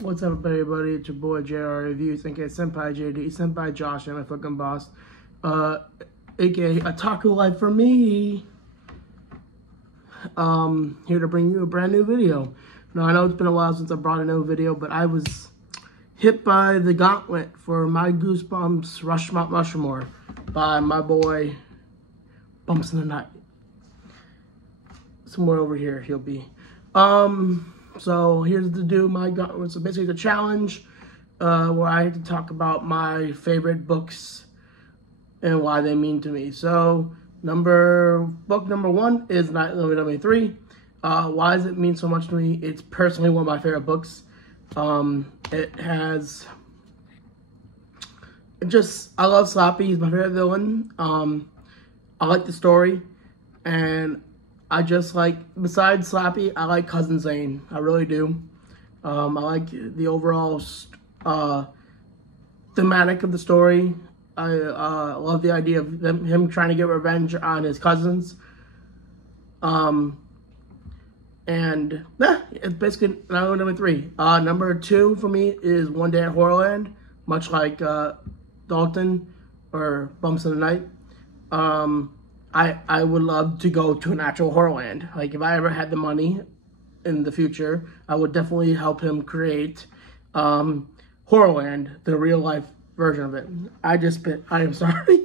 What's up, everybody? It's your boy JR Reviews, aka Senpai JD, Senpai Josh, and my fucking boss, aka A Taco Life for me. Here to bring you a brand new video. Now, I know it's been a while since I brought a new video, but I was hit by the gauntlet for my Goosebumps Mount Rushmore by my boy Bumps in the Night. Somewhere over here he'll be. So here's to do my gauntlet. So basically the challenge where I had to talk about my favorite books and why they mean to me. So book number one is Night Limit Number 3. Why does it mean so much to me? It's personally one of my favorite books. I love Slappy. He's my favorite villain. I like the story, and I just like, besides Slappy, I like Cousin Zane. I really do. I like the overall thematic of the story. I love the idea of him trying to get revenge on his cousins. And yeah, it's basically number 3. Number 2 for me is One Day at Horrorland, much like Dalton or Bumps in the Night. I would love to go to an actual Horrorland. Like, if I ever had the money in the future, I would definitely help him create Horrorland, the real life version of it. I am sorry.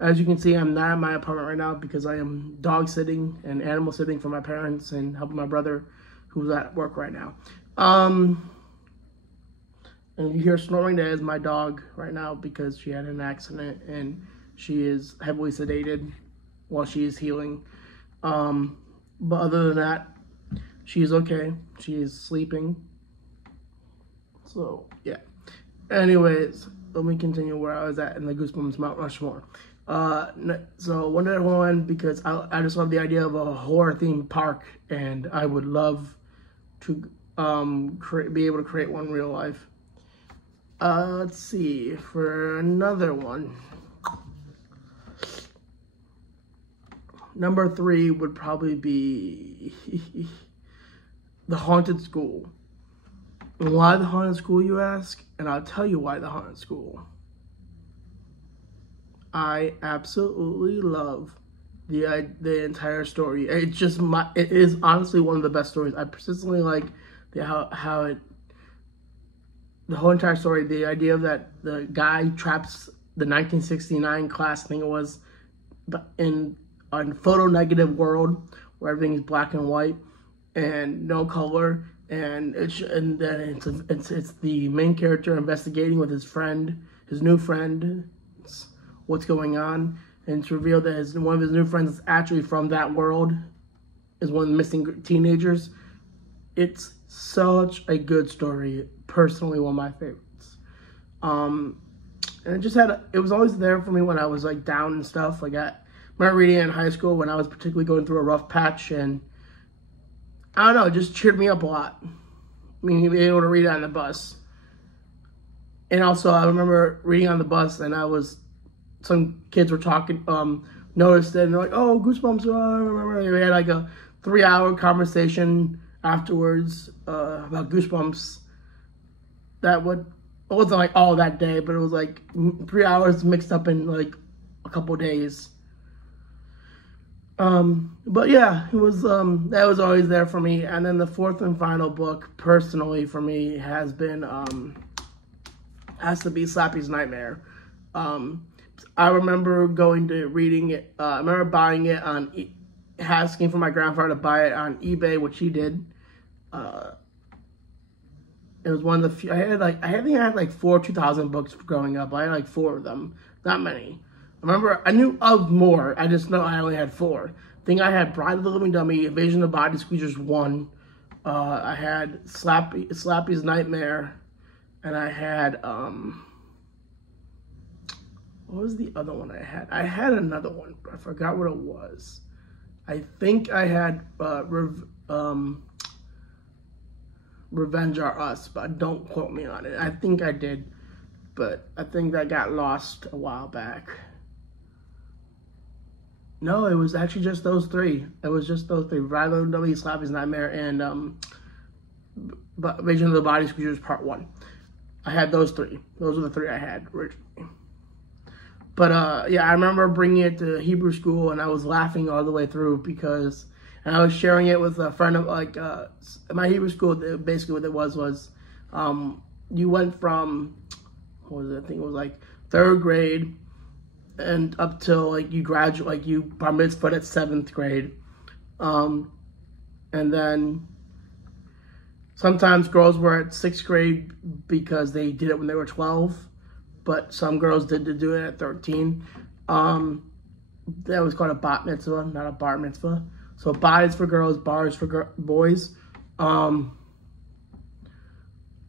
As you can see, I'm not in my apartment right now because I am dog sitting and animal sitting for my parents and helping my brother who's at work right now. And you hear snoring, that is my dog right now because she had an accident and she is heavily sedated while she is healing. But other than that, she is okay. She is sleeping. So, yeah. Anyways, let me continue where I was at in the Goosebumps Mount Rushmore. So, One Day at Horrorland because I just love the idea of a horror-themed park, and I would love to be able to create one in real life. Let's see, for another one. Number 3 would probably be The Haunted School. Why The Haunted School, you ask? And I'll tell you why The Haunted School. I absolutely love the entire story. It is honestly one of the best stories. I persistently like the whole entire story. The idea that the guy traps the 1969 class, I think it was, in a photo negative world where everything is black and white and no color, and then it's the main character investigating with his new friend, what's going on, and it's revealed that one of his new friends is actually from that world, is one of the missing teenagers. It's such a good story. Personally, one of my favorites. And it was always there for me when I was like down and stuff. Like, I remember reading it in high school when I was particularly going through a rough patch, and I don't know, it just cheered me up a lot. I mean, being able to read it on the bus. And also, I remember reading on the bus, and some kids were talking, noticed it, and they're like, "Oh, Goosebumps!" I remember we had like a 3-hour conversation afterwards about Goosebumps. It wasn't like all that day, but it was like 3 hours mixed up in like a couple days. But yeah, it was that was always there for me. And then the 4th and final book, personally for me, has to be Slappy's Nightmare. I remember reading it. I remember buying it asking for my grandfather to buy it on eBay, which he did. It was one of the few. I think I had like 4 2000 books growing up. I had like 4 of them, not many. remember, I knew of more. I just know I only had 4. I think I had Bride of the Living Dummy, Invasion of the Body Squeezers 1. I had Slappy's Nightmare. And I had, what was the other one I had? I had another one, but I forgot what it was. I think I had Revenge Are Us, but don't quote me on it. I think I did, but I think that got lost a while back. No, it was actually just those 3. It was just those 3. Rilo W, Slappy's Nightmare, and Invasion of the Body Squeezers Part 1. I had those 3. Those were the 3 I had originally. But yeah, I remember bringing it to Hebrew school, and I was laughing all the way through because, and I was sharing it with a friend of my Hebrew school. Basically, what it was you went from, what was it? I think it was like 3rd grade and up till you graduate, you bar mitzvah at 7th grade, and then sometimes girls were at 6th grade because they did it when they were 12. But some girls did do it at 13. That was called a bat mitzvah, not a bar mitzvah. So bat is for girls, bar is for boys.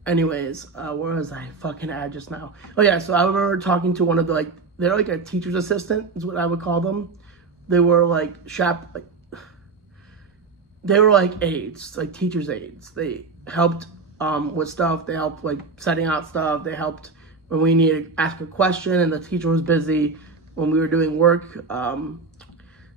Anyways, where was I fucking at just now? Oh yeah, so I remember talking to one of the they're like a teacher's assistant is what I would call them. They were they were like aides, like teacher's aides. They helped with stuff. They helped setting out stuff. They helped when we needed to ask a question and the teacher was busy when we were doing work.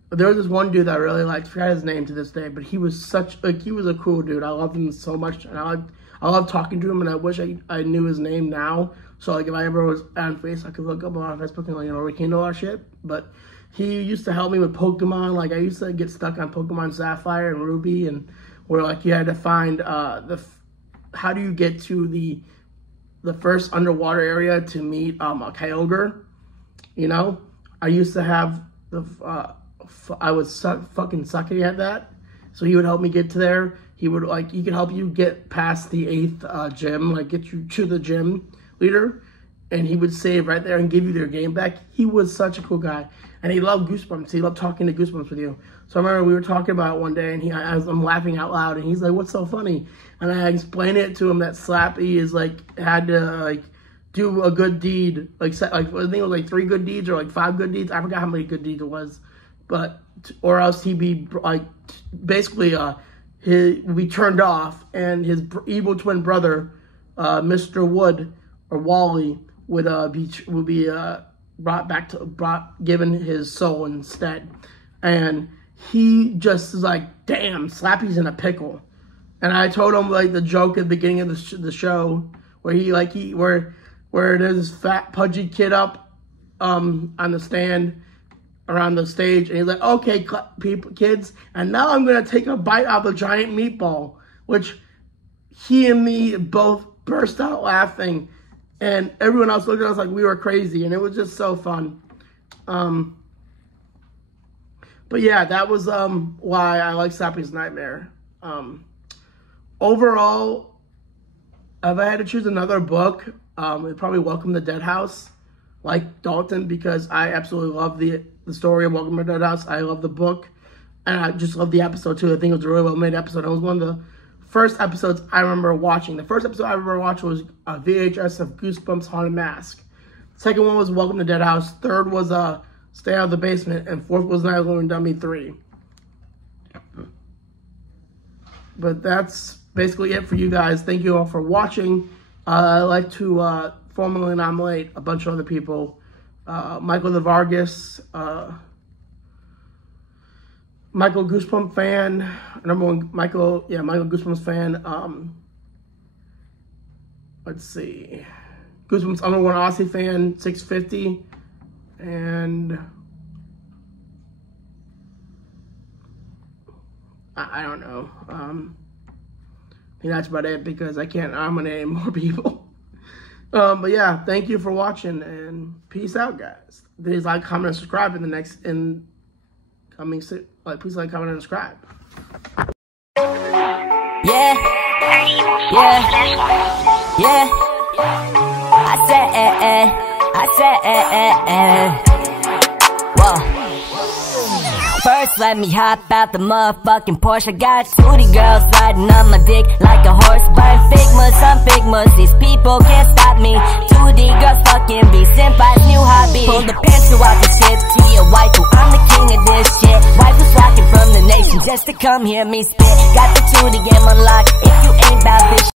There was this one dude that I really liked. I forgot his name to this day, but he was he was a cool dude. I loved him so much, and I love talking to him, and I wish I knew his name now. So if I ever was on Facebook, I could look up on Facebook and rekindle our shit. But he used to help me with Pokemon. I used to get stuck on Pokemon Sapphire and Ruby, and where you had to find how do you get to the first underwater area to meet a Kyogre. I used to have I was fucking sucky at that, so he would help me get to there. He could help you get past the 8th gym, get you to the gym leader, and he would save right there and give you their game back. He was such a cool guy, and he loved Goosebumps. He loved talking to Goosebumps with you. So I remember we were talking about it one day, and I'm laughing out loud, and he's like, "What's so funny?" And I explained it to him that Slappy is had to do a good deed, I think it was 3 good deeds or 5 good deeds. I forgot how many good deeds it was, but or else he'd be basically he would be turned off, and his evil twin brother, Mr. Wood or Wally, would be given his soul instead. And he just is damn, Slappy's in a pickle. And I told him the joke at the beginning of the show where there's this fat pudgy kid up on the stand around the stage, and he's like, "Okay, kids, and now I'm gonna take a bite out of the giant meatball," which he and me both burst out laughing, and everyone else looked at us like we were crazy, and it was just so fun. But yeah, that was why I like Slappy's Nightmare. Overall, if I had to choose another book, it'd probably Welcome to Dead House, like Dalton, because I absolutely love the story of Welcome to Dead House. I love the book, and I just love the episode too. I think it was a really well made episode. It was one of the first episodes I remember watching. The first episode I remember watching was a VHS of Goosebumps Haunted Mask. Second one was Welcome to Dead House. Third was Stay Out of the Basement, and fourth was Night of the Living Dummy 3. But that's basically it for you guys. Thank you all for watching. I'd like to formally nominate a bunch of other people. Michael the Vargas, Michael Goosebumps fan, #1 Michael Goosebumps fan. Let's see, Goosebumps #1 Aussie fan, 650, and I don't know. I think that's about it because I can't nominate more people. But yeah, thank you for watching, and peace out, guys. Please like, comment, and subscribe please like, comment, and subscribe. Yeah. I said Whoa. First let me hop out the motherfucking Porsche. I got 2 girls riding on my dick like a horse. Burn Figmas on Figmas, these people can't stop me. 2D girls fucking be Senpai's new hobby. Pull the pants out the shit to your waifu, I'm the king of this shit. Wife was rocking from the nation just to come hear me spit. Got the 2D game unlocked, if you ain't about this